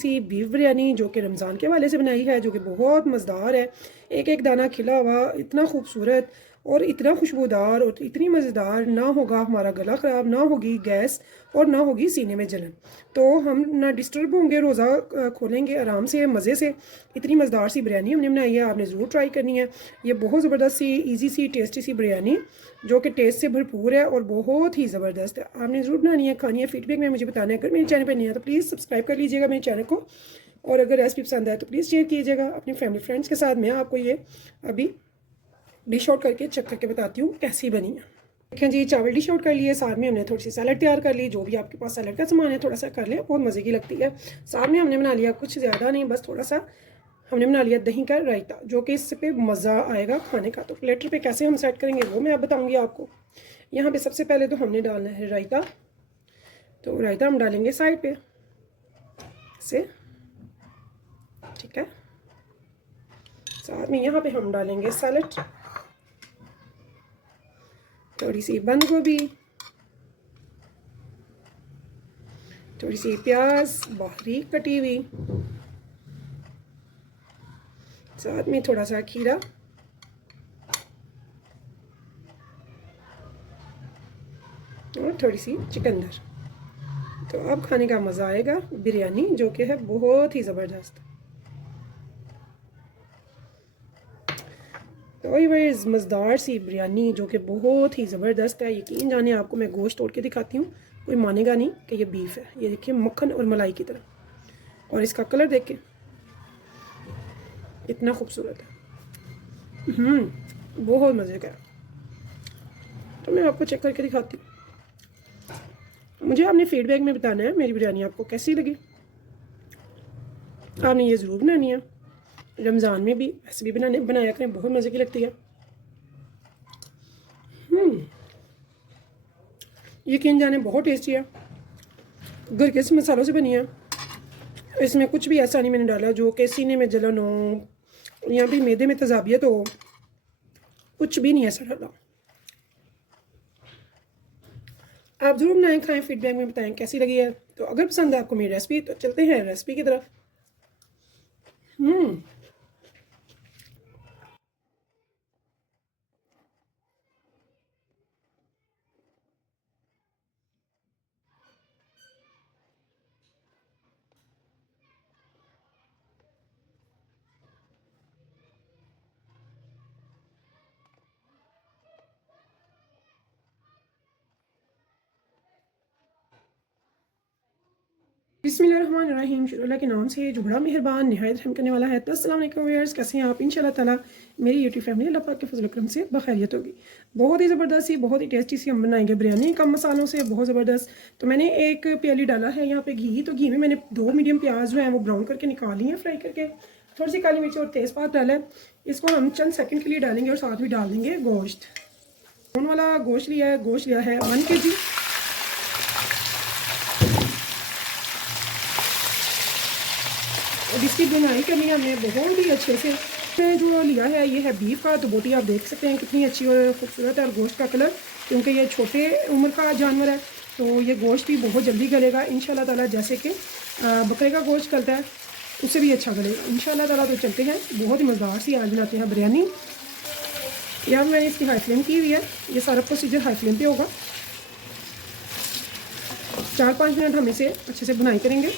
सी beef biryani जो कि रमज़ान के हवाले से बनाई है, जो कि बहुत मज़ेदार है। एक एक दाना खिला हुआ, इतना खूबसूरत और इतना खुशबूदार और इतनी मज़ेदार। ना होगा हमारा गला ख़राब, ना होगी गैस और ना होगी सीने में जलन। तो हम ना डिस्टर्ब होंगे, रोज़ा खोलेंगे आराम से मज़े से। इतनी मज़ेदार सी बिरयानी हमने बनाई है, आपने ज़रूर ट्राई करनी है। ये बहुत ज़बरदस्त सी ईजी सी टेस्टी सी बिरयानी जो कि टेस्ट से भरपूर है और बहुत ही ज़बरदस्त है। आपने ज़रूर बनानी है, खानी है, फीडबैक में मुझे बताना है। अगर मेरे चैनल पर नहीं है तो प्लीज़ सब्सक्राइब कर लीजिएगा मेरे चैनल को, और अगर रेसिपी पसंद आए तो प्लीज़ शेयर कीजिएगा अपने फैमिली फ्रेंड्स के साथ। मैं आपको ये अभी डिश आउट करके चेक करके बताती हूँ कैसी बनी है। देखें जी, चावल डिश आउट कर लिए, साथ में हमने थोड़ी सी सैलड तैयार कर ली। जो भी आपके पास सैलड का सामान है थोड़ा सा कर लें, बहुत मज़े की लगती है। साथ में हमने बना लिया, कुछ ज़्यादा नहीं, बस थोड़ा सा हमने बना लिया दही का रायता, जो कि इस पे मज़ा आएगा खाने का। तो प्लेटर पे कैसे हम सेट करेंगे वो मैं अब बताऊँगी आपको। यहाँ पे सबसे पहले तो हमने डालना है रायता। तो रायता हम डालेंगे साइड पे से, ठीक है। साथ में यहाँ पे हम डालेंगे सैलड, थोड़ी सी बंद गोभी, थोड़ी सी प्याज बारीक कटी हुई, साथ में थोड़ा सा खीरा और थोड़ी सी चिकंदर। तो अब खाने का मज़ा आएगा बिरयानी, जो कि है बहुत ही ज़बरदस्त। तो ये मज़ेदार सी बिरयानी जो कि बहुत ही ज़बरदस्त है। यकीन जाने आपको मैं गोश्त तोड़ के दिखाती हूँ, कोई मानेगा नहीं कि ये बीफ है। ये देखिए मक्खन और मलाई की तरह, और इसका कलर देख के इतना खूबसूरत है। बहुत मज़े का है। तो मैं आपको चेक करके दिखाती हूँ। मुझे आपने फीडबैक में बताना है मेरी बिरयानी आपको कैसी लगी। आपने ये ज़रूर बनानी है, रमज़ान में भी वैसे भी बनाया करें, बहुत मज़े की लगती है। यकीन जाने बहुत टेस्टी है, घर के मसालों से बनी है। इसमें कुछ भी ऐसा नहीं मैंने डाला जो कि सीने में जलन हो या भी मैदे में तजाबियत हो, कुछ भी नहीं ऐसा डाला। आप ज़रूर बनाएं, खाएं, फीडबैक में बताएं कैसी लगी है। तो अगर पसंद है आपको मेरी रेसिपी तो चलते हैं रेसिपी की तरफ। बिस्मिल्लाहिर्रहमानिर्रहीम, शुरू अल्लाह के नाम से जो बड़ा मेहरबान निहायत रहम करने वाला है। तो अस्सलाम वालेकुम व्यूअर्स, कैसे हैं आप? इंशाल्लाह ताला मेरी यूट्यूब फैमिली अल्लाह पाक के फजल करम से बखैरियत होगी। बहुत ही ज़बरदस्त सी, बहुत ही टेस्टी सी हम बनाएंगे बिरयानी, कम मसालों से, बहुत ज़बरदस्त। तो मैंने एक प्याली डाला है यहाँ पे घी। तो घी में मैंने 2 मीडियम प्याज जो है वो ब्राउन करके निकाल ली है, फ्राई करके। थोड़ी सी काली मिर्च और तेज़पात डाला है। इसको हम चंद सेकंड के लिए डालेंगे और साथ में डाल देंगे गोश्त। ब्राउन वाला गोश्त लिया है 1 kg। और इसकी बुनाई करनी है हमने बहुत ही अच्छे से। जो लिया है ये है बीफ का। तो बोटी आप देख सकते हैं कितनी अच्छी और खूबसूरत है, और गोश्त का कलर, क्योंकि ये छोटे उम्र का जानवर है तो ये गोश्त भी बहुत जल्दी गलेगा इंशाल्लाह ताला। जैसे कि बकरे का गोश्त गलता है उससे भी अच्छा गलेगा इंशाल्लाह ताला। तो चलते हैं, बहुत ही मज़ेदार सी आज बनाते हैं बिरयानी। यहाँ मैंने इसकी हाई फ्लेम की हुई है, ये सारा प्रोसीजर हाई फ्लेम पे होगा। 4-5 मिनट हम इसे अच्छे से बुनाई करेंगे।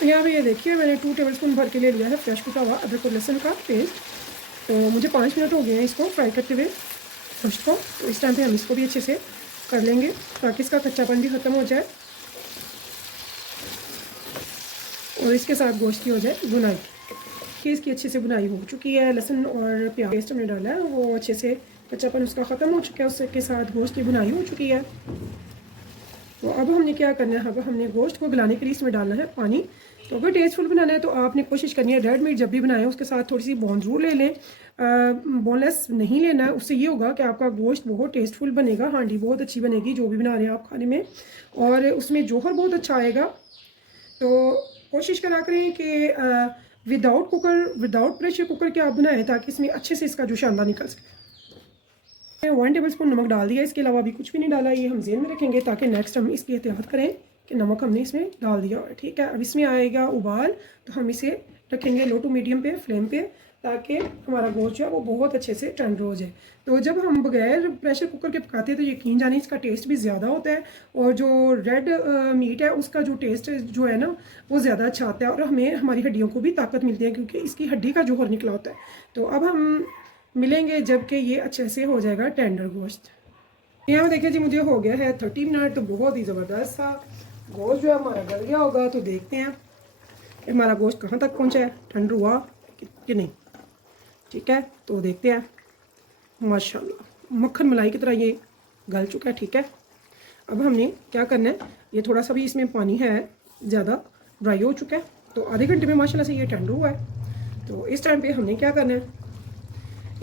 तो यहाँ पे ये देखिए मैंने 2 टेबलस्पून भर के ले लिया है फ्रेश कुटा हुआ अदरक और लहसुन का पेस्ट। तो मुझे 5 मिनट हो गए हैं इसको फ्राई करते हुए गोश्त को। तो इस टाइम पे हम इसको भी अच्छे से कर लेंगे ताकि इसका कच्चापन भी ख़त्म हो जाए और इसके साथ गोश्त की हो जाए बुनाई। कि इसकी अच्छे से बुनाई हो चुकी है, लहसुन और प्याज पेस्ट हमने डाला है वो अच्छे से कच्चापन उसका ख़त्म हो चुका है, उसके साथ गोश्त की बुनाई हो चुकी है। तो अब हमने क्या करना है, अब हमने गोश्त को गलाने के लिए इसमें डालना है पानी। तो अगर टेस्टफुल बनाना है तो आपने कोशिश करनी है रेड मीट जब भी बनाएं उसके साथ थोड़ी सी बोन ज़रूर ले लें, बोनलेस नहीं लेना है। उससे ये होगा कि आपका गोश्त बहुत टेस्टफुल बनेगा, हांडी बहुत अच्छी बनेगी जो भी बना रहे हैं आप खाने में, और उसमें जोहर बहुत अच्छा आएगा। तो कोशिश करा करें कि विदाउट प्रेशर कुकर के आप बनाएं ताकि इसमें अच्छे से इसका जोश अंदा निकल सके। 1 टेबलस्पून नमक डाल दिया, इसके अलावा अभी कुछ भी नहीं डाला। ये हम ज़हन में रखेंगे ताकि नेक्स्ट हम इसकी एहतियात करें कि नमक हमने इसमें डाल दिया और ठीक है। अब इसमें आएगा उबाल, तो हम इसे रखेंगे लो टू मीडियम पे फ्लेम पे, ताकि हमारा गोश्त जो है वो बहुत अच्छे से टेंडर हो जाए। तो जब हम बगैर प्रेशर कुकर के पकाते हैं तो यकीन जाने इसका टेस्ट भी ज़्यादा होता है, और जो रेड मीट है उसका जो टेस्ट जो है ना वो ज़्यादा अच्छा आता है, और हमें हमारी हड्डियों को भी ताकत मिलती है क्योंकि इसकी हड्डी का जोहर निकला होता है। तो अब हम मिलेंगे जबकि ये अच्छे से हो जाएगा टेंडर गोश्त। यहाँ देखिए जी मुझे हो गया है 30 मिनट, तो बहुत ही ज़बरदस्त सा गोश्त जो है हमारा गल गया होगा। तो देखते हैं कि हमारा गोश्त कहाँ तक पहुँचा है, ठंडर हुआ कि नहीं। ठीक है, तो देखते हैं। माशाल्लाह मक्खन मलाई की तरह ये गल चुका है। ठीक है, अब हमने क्या करना है, ये थोड़ा सा भी इसमें पानी है ज़्यादा ड्राई हो चुका है, तो आधे घंटे में माशाल्लाह से ये ठंडा हुआ है। तो इस टाइम पे हमने क्या करना है,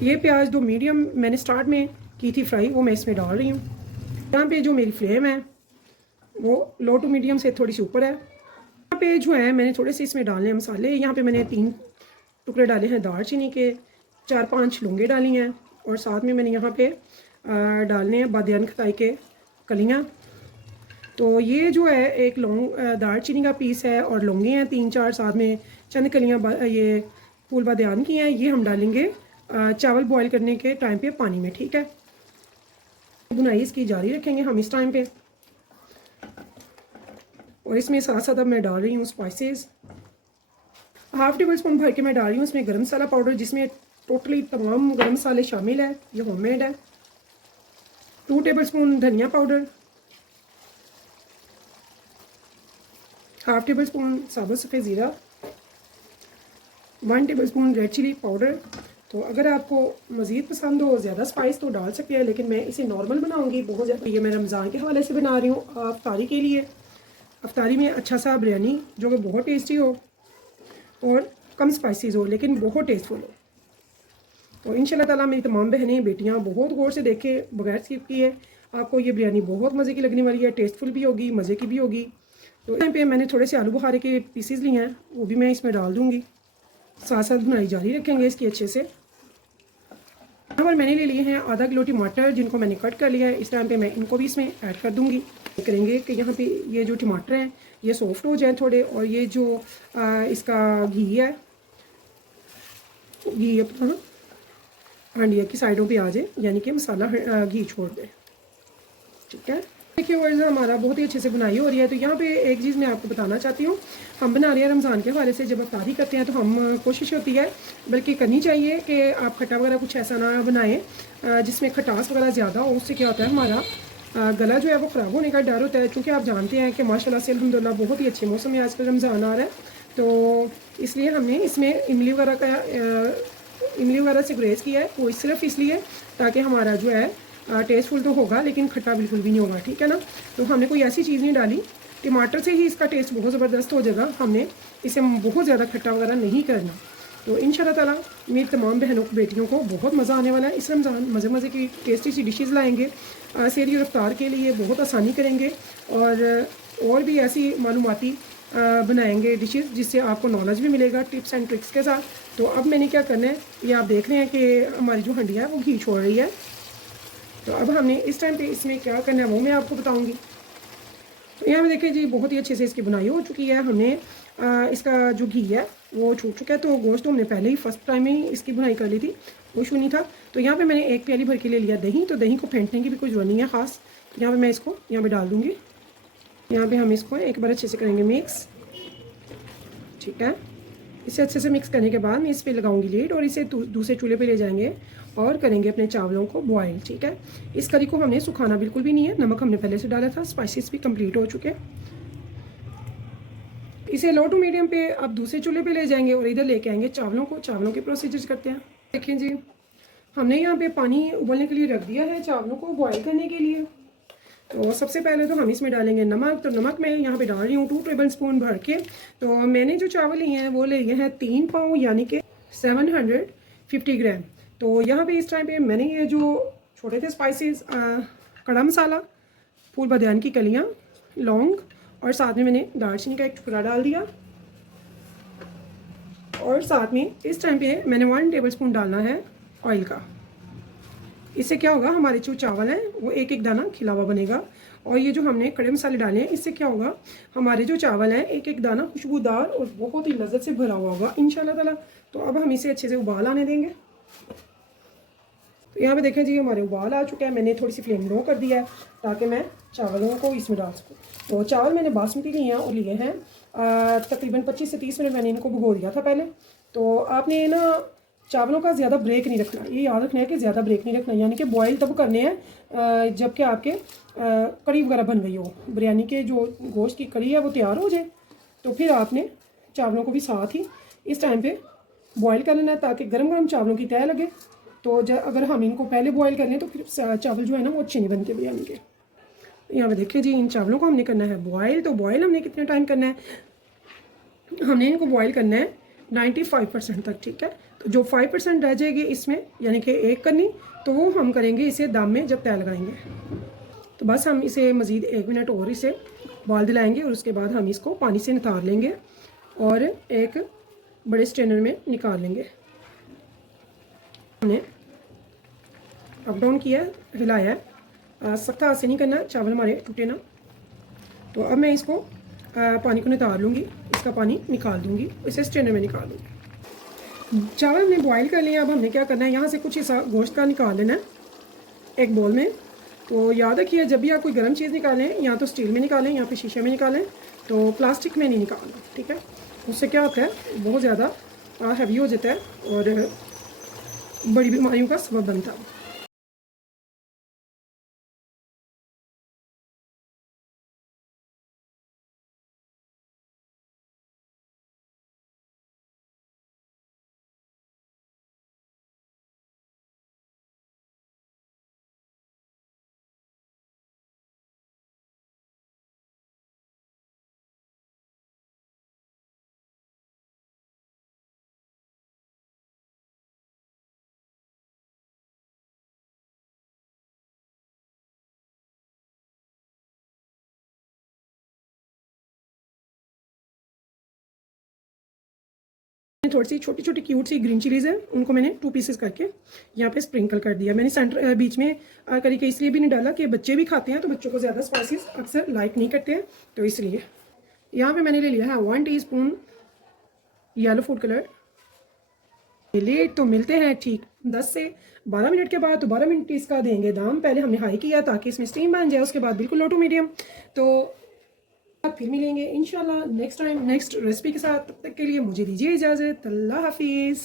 ये प्याज जो मीडियम मैंने स्टार्ट में की थी फ्राई वो मैं इसमें डाल रही हूँ। यहाँ पे जो मेरी फ्लेम है वो लो टू मीडियम से थोड़ी सी ऊपर है। यहाँ पे जो है मैंने थोड़े से इसमें डालने हैं मसाले। यहाँ पे मैंने 3 टुकड़े डाले हैं दालचीनी के, 4-5 लौंगे डाली हैं, और साथ में मैंने यहाँ पे डालने हैं बादियान खताई के कलियाँ। तो ये जो है एक दालचीनी का पीस है और लौंगे हैं 3-4, साथ में चंद कलियाँ ये फूल बादियान की हैं। ये हम डालेंगे चावल बॉईल करने के टाइम पे पानी में। ठीक है, बुनाई इसकी जारी रखेंगे हम इस टाइम पे। और इसमें साथ साथ अब मैं डाल रही हूँ स्पाइसेस। हाफ टेबल स्पून भर के मैं डाल रही हूँ इसमें गरम मसाला पाउडर, जिसमें टोटली तमाम गरम मसाले शामिल है, ये होममेड है। 2 टेबल स्पून धनिया पाउडर, हाफ टेबल स्पून साबुत सफ़ेद ज़ीरा, 1 tablespoon red chilli powder. तो अगर आपको मज़ीद पसंद हो ज़्यादा स्पाइस तो डाल सकते हैं, लेकिन मैं इसे नॉर्मल बनाऊंगी बहुत ज़्यादा। ये मैं रमज़ान के हवाले से बना रही हूँ अफ्तारी के लिए। अफ्तारी में अच्छा सा बिरयानी जो कि बहुत टेस्टी हो और कम स्पाइसेस हो लेकिन बहुत टेस्टफुल हो। तो इंशाल्लाह ताला मेरी तमाम बहनें बेटियाँ बहुत गौर से देखे बगैर स्किप किए, आपको ये बिरयानी बहुत मज़े की लगने वाली है, टेस्टफुल भी होगी, मज़े की भी होगी। तो टाइम पे मैंने थोड़े से आलू बुखारे के पीसेस लिए हैं, वो भी मैं इसमें डाल दूँगी। साथ साथ बुनाई जारी रखेंगे इसकी अच्छे से। यहाँ पर मैंने ले लिए हैं आधा किलो टमाटर, जिनको मैंने कट कर लिया है। इस टाइम पे मैं इनको भी इसमें ऐड कर दूँगी। करेंगे कि यहाँ पे ये जो टमाटर हैं ये सॉफ्ट हो जाए थोड़े, और ये जो इसका घी है, घी अपना हांडिया की साइडों पे आ जाए, यानी कि मसाला घी छोड़ दे। ठीक है, देखिए वर्ज़ हमारा बहुत ही अच्छे से बुनाई हो रही है। तो यहाँ पे एक चीज़ मैं आपको बताना चाहती हूँ, हम बना रहे हैं रमज़ान के हवाले से। जब अफ्तारी करते हैं तो हम कोशिश होती है, बल्कि करनी चाहिए, कि आप खट्टा वगैरह कुछ ऐसा ना बनाएं जिसमें खटास वगैरह ज़्यादा हो। उससे क्या होता है, हमारा गला जो है वो ख़राब होने का डर होता है। क्योंकि आप जानते हैं कि माशाल्लाह से अल्हम्दुलिल्लाह बहुत ही अच्छे मौसम में आजकल रमज़ान आ रहा है, तो इसलिए हमने इसमें इमली वगैरह से ग्रेज़ किया है। वो सिर्फ इसलिए ताकि हमारा जो है टेस्टफुल तो होगा लेकिन खट्टा बिल्कुल भी नहीं होगा। ठीक है ना, तो हमने कोई ऐसी चीज़ नहीं डाली, टमाटर से ही इसका टेस्ट बहुत ज़बरदस्त हो जाएगा। हमने इसे बहुत ज़्यादा खट्टा वगैरह नहीं करना। तो इंशाल्लाह ताला मेरी तमाम बहनों को बेटियों को बहुत मज़ा आने वाला है इस रमज़ान। मज़े मज़े की टेस्टी सी डिशेज़ लाएँगे सहरी और इफ्तार के लिए, बहुत आसानी करेंगे, और भी ऐसी मालूमाती बनाएंगे डिशेज़ जिससे आपको नॉलेज भी मिलेगा टिप्स एंड ट्रिक्स के साथ। तो अब मैंने क्या करना है, ये आप देख रहे हैं कि हमारी जो हंडिया है वो घी छोड़ रही है। तो अब हमने इस टाइम पे इसमें क्या करना है वो मैं आपको बताऊंगी। तो यहाँ पे देखिए जी बहुत ही अच्छे से इसकी बुनाई हो चुकी है। हमने इसका जो घी है वो छूट चुका है। तो गोश्त तो हमने पहले ही फर्स्ट टाइम ही इसकी बुनाई कर ली थी, वो इशू नहीं था। तो यहाँ पे मैंने 1 प्याली भर के ले लिया दही। तो दही को फेंटने की भी कोई ज़रूरत नहीं है ख़ास। यहाँ पे मैं इसको यहाँ पे डाल दूँगी। यहाँ पे हम इसको एक बार अच्छे से करेंगे मिक्स। ठीक है, इसे अच्छे से मिक्स करने के बाद मैं इस पर लगाऊंगी लीड, और इसे दूसरे चूल्हे पे ले जाएंगे और करेंगे अपने चावलों को बॉयल। ठीक है, इस करी को हमने सुखाना बिल्कुल भी नहीं है, नमक हमने पहले से डाला था, स्पाइसेस भी कंप्लीट हो चुके हैं। इसे लो टू मीडियम पे अब दूसरे चूल्हे पे ले जाएंगे और इधर लेके आएंगे चावलों को। चावलों के प्रोसीजर्स करते हैं। देखिए जी हमने यहाँ पे पानी उबलने के लिए रख दिया है चावलों को बॉयल करने के लिए। तो सबसे पहले तो हम इसमें डालेंगे नमक। तो नमक मैं यहाँ पे डाल रही हूँ 2 टेबल स्पून भर के। तो मैंने जो चावल लिए हैं वो लिए हैं 3 पाव, यानी कि 750 ग्राम। तो यहाँ पे इस टाइम पे मैंने ये जो छोटे थे स्पाइसेस, कड़ा मसाला, फूल बादियान की कलियाँ, लौंग, और साथ में मैंने दालचीनी का एक टुकड़ा डाल दिया। और साथ में इस टाइम पे मैंने 1 टेबल स्पून डालना है ऑयल का। इससे क्या होगा, हमारे जो चावल हैं वो एक एक दाना खिला हुआ बनेगा। और ये जो हमने खड़े मसाले डाले हैं, इससे क्या होगा, हमारे जो चावल हैं एक एक दाना खुशबूदार और बहुत ही लज्जत से भरा हुआ होगा इंशाल्लाह ताला। तो अब हम इसे अच्छे से उबाल आने देंगे। तो यहाँ पे देखें जी, हमारे उबाल आ चुका है। मैंने थोड़ी सी फ्लेम लो कर दिया है ताकि मैं चावलों को इसमें डाल सकूँ। तो चावल मैंने बासमती लिए हैं और लिए हैं तकरीबन 25 से 30 मिनट मैंने इनको भिगो दिया था पहले। तो आपने ना चावलों का ज़्यादा ब्रेक नहीं रखना, ये याद रखना है कि ज़्यादा ब्रेक नहीं रखना, यानी कि बॉयल तब करने हैं जबकि आपके कड़ी वगैरह बन गई हो, बिरयानी के जो गोश्त की कड़ी है वो तैयार हो जाए। तो फिर आपने चावलों को भी साथ ही इस टाइम पे बॉयल कर लेना है ताकि गर्म गर्म चावलों की तय लगे। तो अगर हम इनको पहले बॉयल कर लें तो फिर चावल जो है ना वो अच्छे नहीं बनते बिरयानी के। यहाँ पे देखिए जी, इन चावलों को हमने करना है बॉयल। तो बॉयल हमने कितने टाइम करना है, हमने इनको बॉयल करना है 95% तक, ठीक है। तो जो 5% रह जाएगी इसमें, यानी कि एक करनी, तो वो हम करेंगे इसे दम में जब तय लगाएंगे। तो बस हम इसे मज़ीद 1 मिनट और इसे बॉयल दिलाएंगे और उसके बाद हम इसको पानी से नितार लेंगे और एक बड़े स्ट्रेनर में निकाल लेंगे। हमने अप डाउन किया, हिलाया है, सख्त हाथ से नहीं करना, चावल हमारे टूटे ना। तो अब मैं इसको पानी को नितार लूँगी, इसका पानी निकाल दूँगी, इसे स्ट्रेनर में निकाल दूँगी। चावल हमने बॉयल कर लिया। अब हमने क्या करना है, यहाँ से कुछ हिस्सा गोश्त का निकाल लेना है एक बोल में। तो याद रखिए, जब भी आप कोई गर्म चीज़ निकालें, या तो स्टील में निकालें या फिर शीशे में निकालें, तो प्लास्टिक में नहीं निकालना, ठीक है। उससे क्या होता है, बहुत ज़्यादा हैवी हो जाता है और बड़ी बीमारियों का सबब बनता है। थोड़ी सी छोटी छोटी क्यूट सी ग्रीन चिलीज़ है, उनको मैंने 2 पीसेस करके यहाँ पे स्प्रिंकल कर दिया। मैंने सेंटर बीच में करी के इसलिए भी नहीं डाला कि बच्चे भी खाते हैं, तो बच्चों को ज़्यादा स्पाइसेस अक्सर लाइक नहीं करते हैं, तो इसलिए। यहाँ पे मैंने ले लिया है 1 टीस्पून येलो फूड कलर। लेट तो मिलते हैं ठीक 10 से 12 मिनट के बाद। तो 12 मिनट इसका देंगे दाम। पहले हमने हाई किया ताकि इसमें स्टीम बन जाए, उसके बाद बिल्कुल लो टू मीडियम। तो फिर मिलेंगे इंशाल्लाह नेक्स्ट टाइम नेक्स्ट रेसिपी के साथ। तब तक के लिए मुझे दीजिए इजाज़त। अल्लाह हाफिज़।